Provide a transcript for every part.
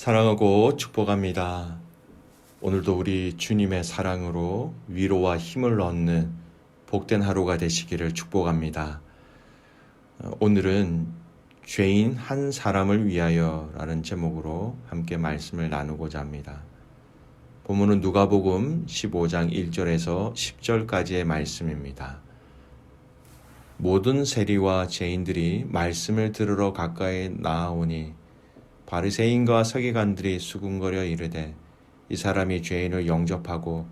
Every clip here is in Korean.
사랑하고 축복합니다. 오늘도 우리 주님의 사랑으로 위로와 힘을 얻는 복된 하루가 되시기를 축복합니다. 오늘은 죄인 한 사람을 위하여 라는 제목으로 함께 말씀을 나누고자 합니다. 본문은 누가복음 15장 1절에서 10절까지의 말씀입니다. 모든 세리와 죄인들이 말씀을 들으러 가까이 나아오니 바리새인과 서기관들이 수군거려 이르되 이 사람이 죄인을 영접하고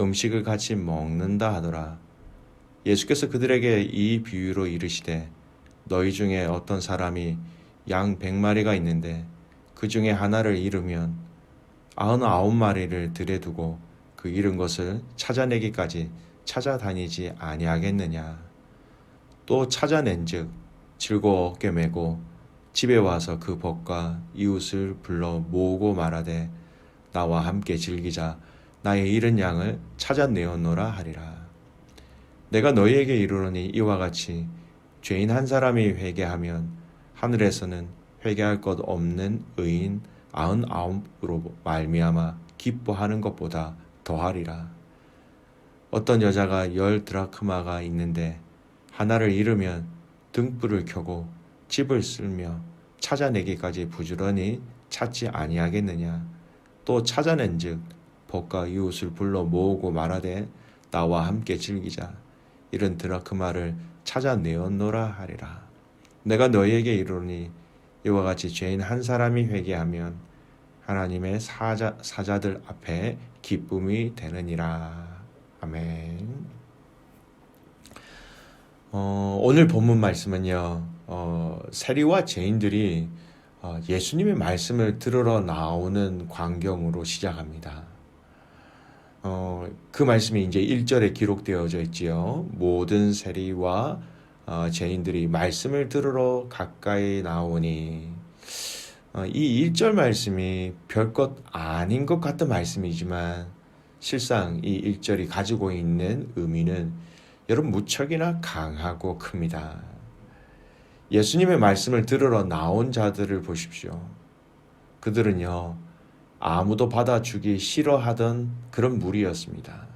음식을 같이 먹는다 하더라. 예수께서 그들에게 이 비유로 이르시되 너희 중에 어떤 사람이 양 100마리가 있는데 그 중에 하나를 잃으면 99마리를 들에 두고 그 잃은 것을 찾아내기까지 찾아다니지 아니하겠느냐. 또 찾아낸즉 즐거워 어깨 메고 집에 와서 그 벗과 이웃을 불러 모으고 말하되 나와 함께 즐기자. 나의 잃은 양을 찾아내었노라 하리라. 내가 너희에게 이르노니 이와 같이 죄인 한 사람이 회개하면 하늘에서는 회개할 것 없는 의인 99으로 말미암아 기뻐하는 것보다 더하리라. 어떤 여자가 10드라크마가 있는데 하나를 잃으면 등불을 켜고 집을 쓸며 찾아내기까지 부지런히 찾지 아니하겠느냐. 또 찾아낸즉 벗과 이웃을 불러 모으고 말하되 나와 함께 즐기자. 이런 드라크마를 찾아내었노라 하리라. 내가 너희에게 이르노니 이와 같이 죄인 한 사람이 회개하면 하나님의 사자들 앞에 기쁨이 되느니라. 아멘. 오늘 본문 말씀은요, 세리와 죄인들이 예수님의 말씀을 들으러 나오는 광경으로 시작합니다. 그 말씀이 이제 1절에 기록되어져 있지요. 모든 세리와 죄인들이 말씀을 들으러 가까이 나오니, 이 1절 말씀이 별것 아닌 것 같은 말씀이지만 실상 이 1절이 가지고 있는 의미는 여러분 무척이나 강하고 큽니다. 예수님의 말씀을 들으러 나온 자들을 보십시오. 그들은요, 아무도 받아주기 싫어하던 그런 무리였습니다.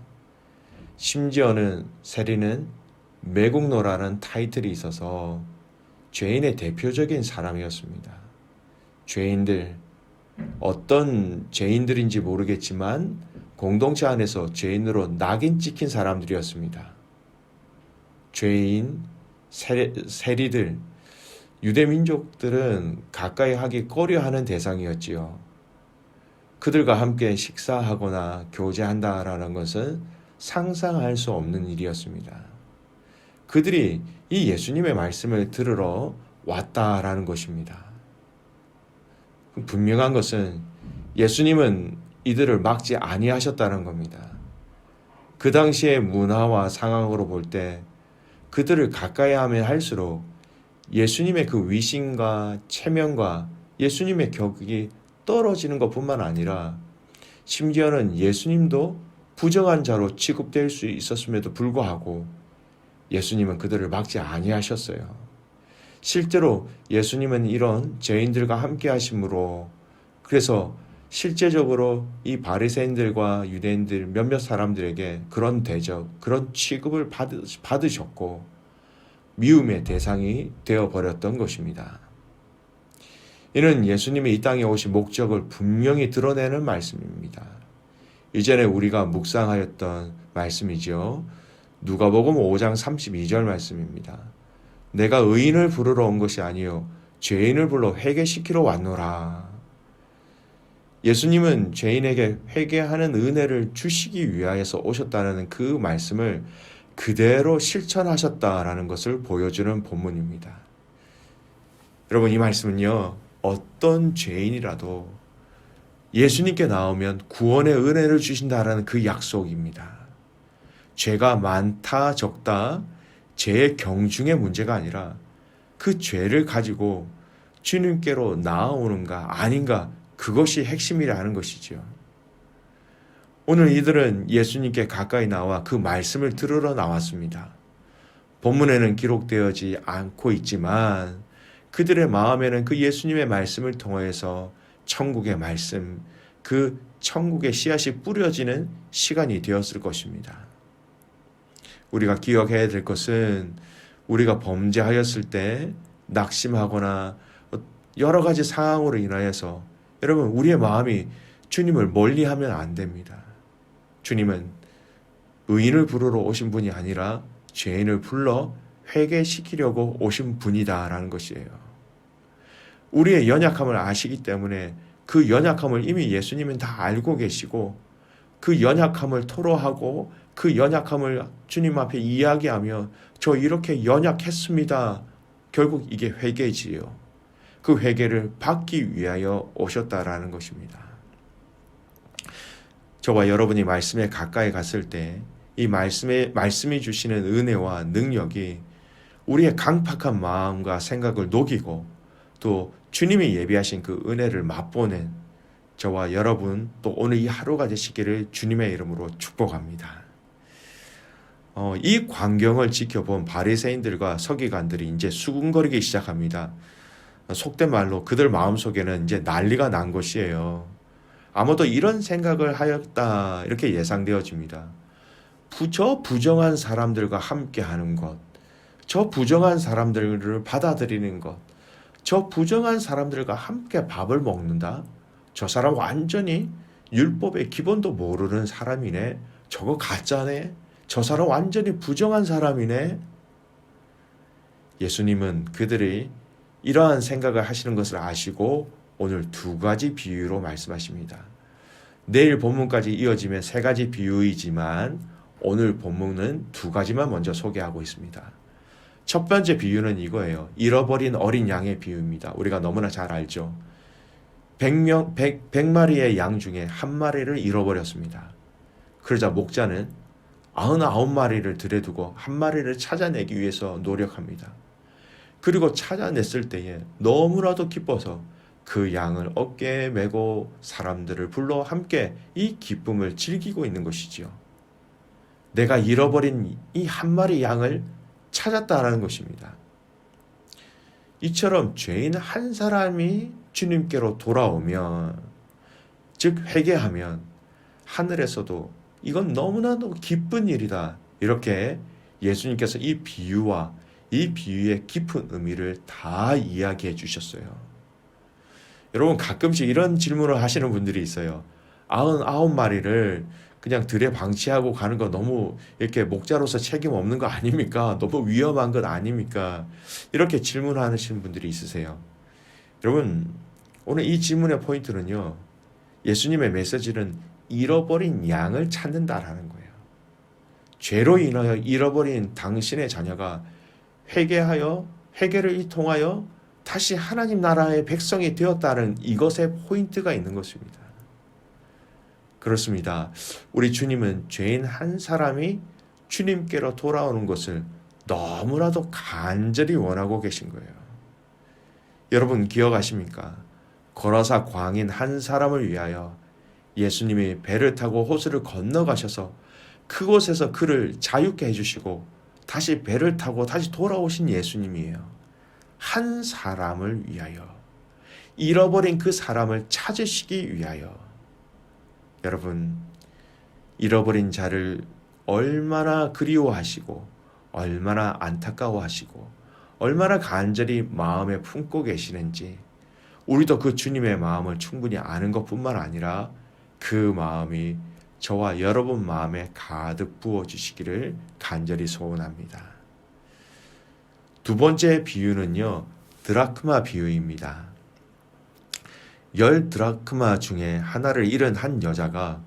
심지어는 세리는 매국노라는 타이틀이 있어서 죄인의 대표적인 사람이었습니다. 죄인들, 어떤 죄인들인지 모르겠지만 공동체 안에서 죄인으로 낙인 찍힌 사람들이었습니다. 죄인, 세리들, 유대 민족들은 가까이 하기 꺼려하는 대상이었지요. 그들과 함께 식사하거나 교제한다라는 것은 상상할 수 없는 일이었습니다. 그들이 이 예수님의 말씀을 들으러 왔다라는 것입니다. 분명한 것은 예수님은 이들을 막지 아니하셨다는 겁니다. 그 당시의 문화와 상황으로 볼 때 그들을 가까이 하면 할수록 예수님의 그 위신과 체면과 예수님의 격이 떨어지는 것뿐만 아니라 심지어는 예수님도 부정한 자로 취급될 수 있었음에도 불구하고 예수님은 그들을 막지 아니하셨어요. 실제로 예수님은 이런 죄인들과 함께 하심으로 그래서 실제적으로 이 바리새인들과 유대인들 몇몇 사람들에게 그런 대접, 그런 취급을 받으셨고 미움의 대상이 되어버렸던 것입니다. 이는 예수님이 이 땅에 오신 목적을 분명히 드러내는 말씀입니다. 이전에 우리가 묵상하였던 말씀이죠. 누가복음 5장 32절 말씀입니다. 내가 의인을 부르러 온 것이 아니요 죄인을 불러 회개시키러 왔노라. 예수님은 죄인에게 회개하는 은혜를 주시기 위하여서 오셨다는 그 말씀을 그대로 실천하셨다라는 것을 보여주는 본문입니다. 여러분, 이 말씀은요, 어떤 죄인이라도 예수님께 나오면 구원의 은혜를 주신다라는 그 약속입니다. 죄가 많다 적다 죄의 경중의 문제가 아니라 그 죄를 가지고 주님께로 나아오는가 아닌가, 그것이 핵심이라는 것이죠. 오늘 이들은 예수님께 가까이 나와 그 말씀을 들으러 나왔습니다. 본문에는 기록되어지 않고 있지만 그들의 마음에는 그 예수님의 말씀을 통해서 천국의 말씀, 그 천국의 씨앗이 뿌려지는 시간이 되었을 것입니다. 우리가 기억해야 될 것은 우리가 범죄하였을 때 낙심하거나 여러 가지 상황으로 인하여서 여러분 우리의 마음이 주님을 멀리하면 안 됩니다. 주님은 의인을 부르러 오신 분이 아니라 죄인을 불러 회개시키려고 오신 분이다라는 것이에요. 우리의 연약함을 아시기 때문에 그 연약함을 이미 예수님은 다 알고 계시고 그 연약함을 토로하고 그 연약함을 주님 앞에 이야기하며 저 이렇게 연약했습니다. 결국 이게 회개지요. 그 회개를 받기 위하여 오셨다라는 것입니다. 저와 여러분이 말씀에 가까이 갔을 때 이 말씀이 주시는 은혜와 능력이 우리의 강팍한 마음과 생각을 녹이고 또 주님이 예비하신 그 은혜를 맛보는 저와 여러분 또 오늘 이 하루가 되시기를 주님의 이름으로 축복합니다. 이 광경을 지켜본 바리새인들과 서기관들이 이제 수군거리기 시작합니다. 속된 말로 그들 마음속에는 이제 난리가 난 것이에요. 아무도 이런 생각을 하였다 이렇게 예상되어집니다. 저 부정한 사람들과 함께 하는 것, 저 부정한 사람들을 받아들이는 것, 저 부정한 사람들과 함께 밥을 먹는다? 저 사람 완전히 율법의 기본도 모르는 사람이네. 저거 가짜네. 저 사람 완전히 부정한 사람이네. 예수님은 그들이 이러한 생각을 하시는 것을 아시고 오늘 두 가지 비유로 말씀하십니다. 내일 본문까지 이어지면 세 가지 비유이지만 오늘 본문은 두 가지만 먼저 소개하고 있습니다. 첫 번째 비유는 이거예요. 잃어버린 어린 양의 비유입니다. 우리가 너무나 잘 알죠. 100마리의 양 중에 한 마리를 잃어버렸습니다. 그러자 목자는 99마리를 들여두고 한 마리를 찾아내기 위해서 노력합니다. 그리고 찾아냈을 때에 너무나도 기뻐서 그 양을 어깨에 메고 사람들을 불러 함께 이 기쁨을 즐기고 있는 것이지요. 내가 잃어버린 이 한 마리 양을 찾았다라는 것입니다. 이처럼 죄인 한 사람이 주님께로 돌아오면, 즉 회개하면 하늘에서도 이건 너무나도 기쁜 일이다. 이렇게 예수님께서 이 비유와 이 비유의 깊은 의미를 다 이야기해 주셨어요. 여러분 가끔씩 이런 질문을 하시는 분들이 있어요. 99마리를 그냥 들에 방치하고 가는 거 너무 이렇게 목자로서 책임 없는 거 아닙니까? 너무 위험한 것 아닙니까? 이렇게 질문하시는 분들이 있으세요. 여러분 오늘 이 질문의 포인트는요. 예수님의 메시지는 잃어버린 양을 찾는다라는 거예요. 죄로 인하여 잃어버린 당신의 자녀가 회개를 통하여 다시 하나님 나라의 백성이 되었다는 이것에 포인트가 있는 것입니다. 그렇습니다. 우리 주님은 죄인 한 사람이 주님께로 돌아오는 것을 너무나도 간절히 원하고 계신 거예요. 여러분 기억하십니까? 거라사 광인 한 사람을 위하여 예수님이 배를 타고 호수를 건너가셔서 그곳에서 그를 자유케 해주시고 다시 배를 타고 다시 돌아오신 예수님이에요. 한 사람을 위하여, 잃어버린 그 사람을 찾으시기 위하여. 여러분, 잃어버린 자를 얼마나 그리워하시고 얼마나 안타까워하시고 얼마나 간절히 마음에 품고 계시는지 우리도 그 주님의 마음을 충분히 아는 것뿐만 아니라 그 마음이 저와 여러분 마음에 가득 부어주시기를 간절히 소원합니다. 두 번째 비유는요, 드라크마 비유입니다. 10드라크마 중에 하나를 잃은 한 여자가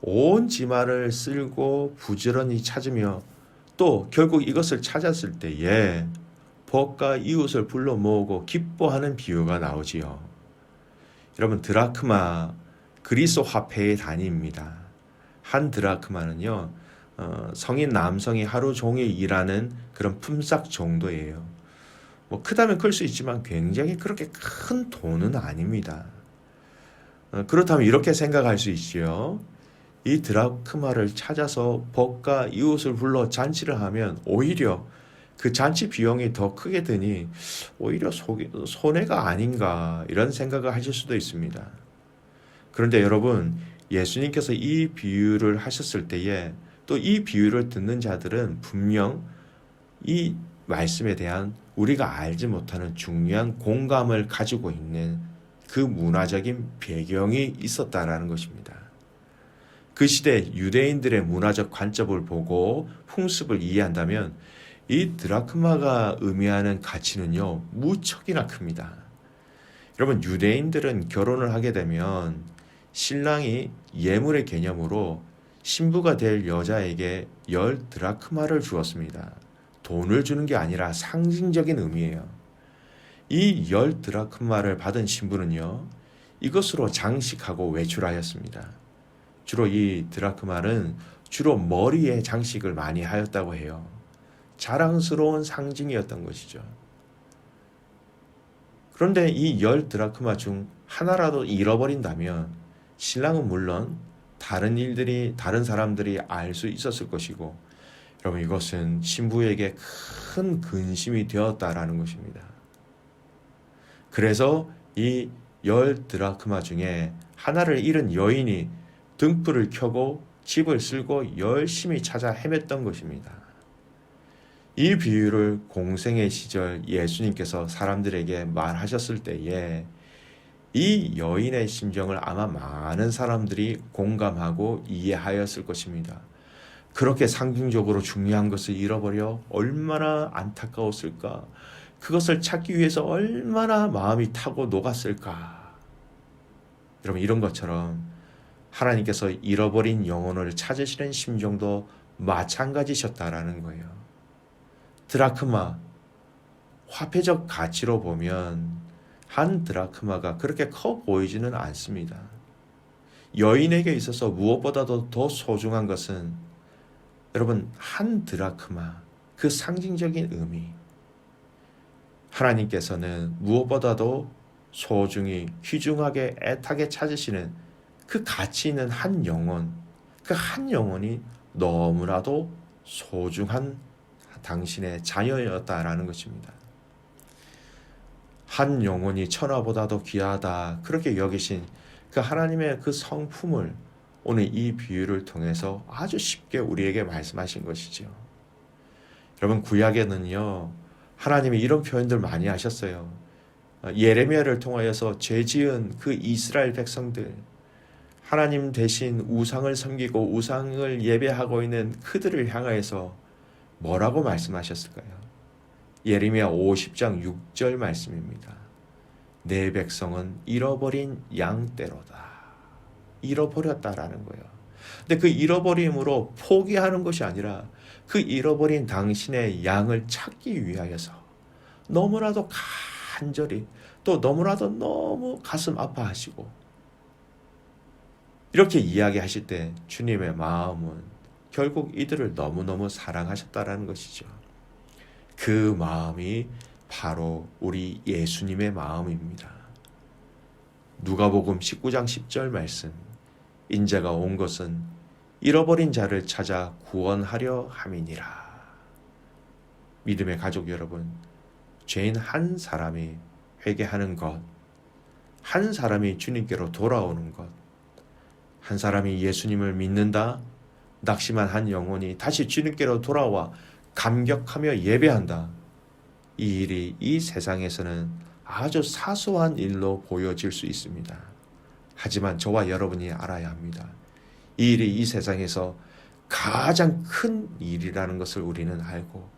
온 집안을 쓸고 부지런히 찾으며 또 결국 이것을 찾았을 때에 벗과 이웃을 불러 모으고 기뻐하는 비유가 나오지요. 여러분 드라크마 그리스 화폐의 단위입니다. 한 드라크마는요 성인 남성이 하루 종일 일하는 그런 품삯 정도예요. 뭐 크다면 클 수 있지만 굉장히 그렇게 큰 돈은 아닙니다. 그렇다면 이렇게 생각할 수 있지요. 이 드라크마를 찾아서 벗과 이웃을 불러 잔치를 하면 오히려 그 잔치 비용이 더 크게 드니 오히려 손해가 아닌가 이런 생각을 하실 수도 있습니다. 그런데 여러분, 예수님께서 이 비유를 하셨을 때에 또 이 비유를 듣는 자들은 분명 이 말씀에 대한 우리가 알지 못하는 중요한 공감을 가지고 있는 그 문화적인 배경이 있었다라는 것입니다. 그 시대 유대인들의 문화적 관점을 보고 풍습을 이해한다면 이 드라크마가 의미하는 가치는요, 무척이나 큽니다. 여러분, 유대인들은 결혼을 하게 되면 신랑이 예물의 개념으로 신부가 될 여자에게 10드라크마를 주었습니다. 돈을 주는 게 아니라 상징적인 의미예요. 이 10드라크마를 받은 신부는요, 이것으로 장식하고 외출하였습니다. 주로 이 드라크마는 주로 머리에 장식을 많이 하였다고 해요. 자랑스러운 상징이었던 것이죠. 그런데 이 10드라크마 중 하나라도 잃어버린다면 신랑은 물론 다른 사람들이 알 수 있었을 것이고, 여러분, 이것은 신부에게 큰 근심이 되었다라는 것입니다. 그래서 이 10드라크마 중에 하나를 잃은 여인이 등불을 켜고 집을 쓸고 열심히 찾아 헤맸던 것입니다. 이 비유를 공생의 시절 예수님께서 사람들에게 말하셨을 때에 이 여인의 심정을 아마 많은 사람들이 공감하고 이해하였을 것입니다. 그렇게 상징적으로 중요한 것을 잃어버려 얼마나 안타까웠을까? 그것을 찾기 위해서 얼마나 마음이 타고 녹았을까? 여러분, 이런 것처럼 하나님께서 잃어버린 영혼을 찾으시는 심정도 마찬가지셨다라는 거예요. 드라크마, 화폐적 가치로 보면 한 드라크마가 그렇게 커 보이지는 않습니다. 여인에게 있어서 무엇보다도 더 소중한 것은 여러분, 한 드라크마, 그 상징적인 의미. 하나님께서는 무엇보다도 소중히 귀중하게 애타게 찾으시는 그 가치 있는 한 영혼, 그 한 영혼이 너무나도 소중한 당신의 자녀였다라는 것입니다. 한 영혼이 천하보다도 귀하다, 그렇게 여기신 그 하나님의 그 성품을 오늘 이 비유를 통해서 아주 쉽게 우리에게 말씀하신 것이죠. 여러분, 구약에는요, 하나님이 이런 표현들 많이 하셨어요. 예레미야를 통하여서 죄 지은 그 이스라엘 백성들, 하나님 대신 우상을 섬기고 우상을 예배하고 있는 그들을 향하여서 뭐라고 말씀하셨을까요? 예레미야 50장 6절 말씀입니다. 내 백성은 잃어버린 양떼로다. 잃어버렸다라는 거예요. 근데 그 잃어버림으로 포기하는 것이 아니라 그 잃어버린 당신의 양을 찾기 위하여서 너무나도 간절히, 또 너무나도 너무 가슴 아파하시고, 이렇게 이야기하실 때 주님의 마음은 결국 이들을 너무너무 사랑하셨다라는 것이죠. 그 마음이 바로 우리 예수님의 마음입니다. 누가복음 19장 10절 말씀, 인자가 온 것은 잃어버린 자를 찾아 구원하려 함이니라. 믿음의 가족 여러분, 죄인 한 사람이 회개하는 것, 한 사람이 주님께로 돌아오는 것, 한 사람이 예수님을 믿는다, 낙심한 한 영혼이 다시 주님께로 돌아와 감격하며 예배한다. 이 일이 이 세상에서는 아주 사소한 일로 보여질 수 있습니다. 하지만 저와 여러분이 알아야 합니다. 이 일이 이 세상에서 가장 큰 일이라는 것을 우리는 알고,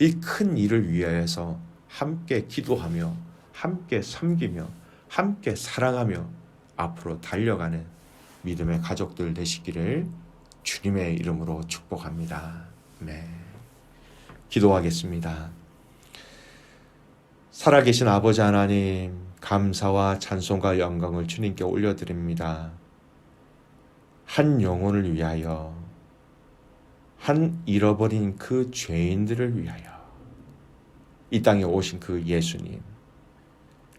이 큰 일을 위하여서 함께 기도하며 함께 섬기며 함께 사랑하며 앞으로 달려가는 믿음의 가족들 되시기를 주님의 이름으로 축복합니다. 네. 기도하겠습니다. 살아계신 아버지 하나님, 감사와 찬송과 영광을 주님께 올려드립니다. 한 영혼을 위하여, 한 잃어버린 그 죄인들을 위하여 이 땅에 오신 그 예수님,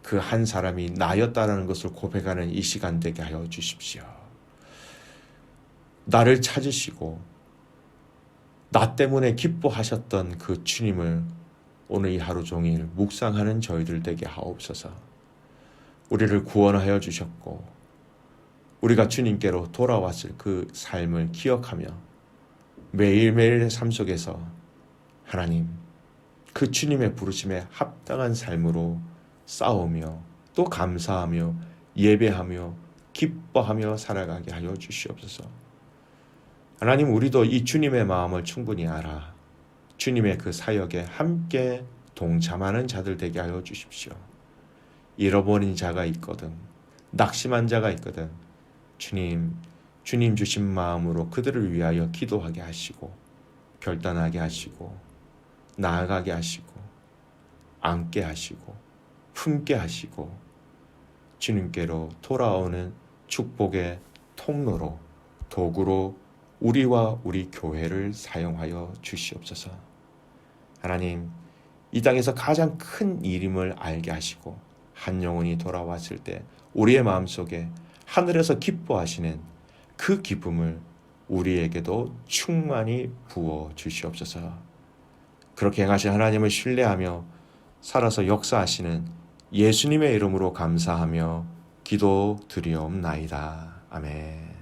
그 한 사람이 나였다라는 것을 고백하는 이 시간 되게 하여 주십시오. 나를 찾으시고 나 때문에 기뻐하셨던 그 주님을 오늘 이 하루 종일 묵상하는 저희들 되게 하옵소서. 우리를 구원하여 주셨고 우리가 주님께로 돌아왔을 그 삶을 기억하며 매일매일의 삶 속에서 하나님 그 주님의 부르심에 합당한 삶으로 싸우며 또 감사하며 예배하며 기뻐하며 살아가게 하여 주시옵소서. 하나님, 우리도 이 주님의 마음을 충분히 알아 주님의 그 사역에 함께 동참하는 자들 되게 하여 주십시오. 잃어버린 자가 있거든, 낙심한 자가 있거든, 주님 주신 마음으로 그들을 위하여 기도하게 하시고 결단하게 하시고 나아가게 하시고 안게 하시고 품게 하시고 주님께로 돌아오는 축복의 통로로, 도구로 우리와 우리 교회를 사용하여 주시옵소서. 하나님, 이 땅에서 가장 큰 일임을 알게 하시고 한 영혼이 돌아왔을 때 우리의 마음속에 하늘에서 기뻐하시는 그 기쁨을 우리에게도 충만히 부어 주시옵소서. 그렇게 행하신 하나님을 신뢰하며 살아서 역사하시는 예수님의 이름으로 감사하며 기도 드리옵나이다. 아멘.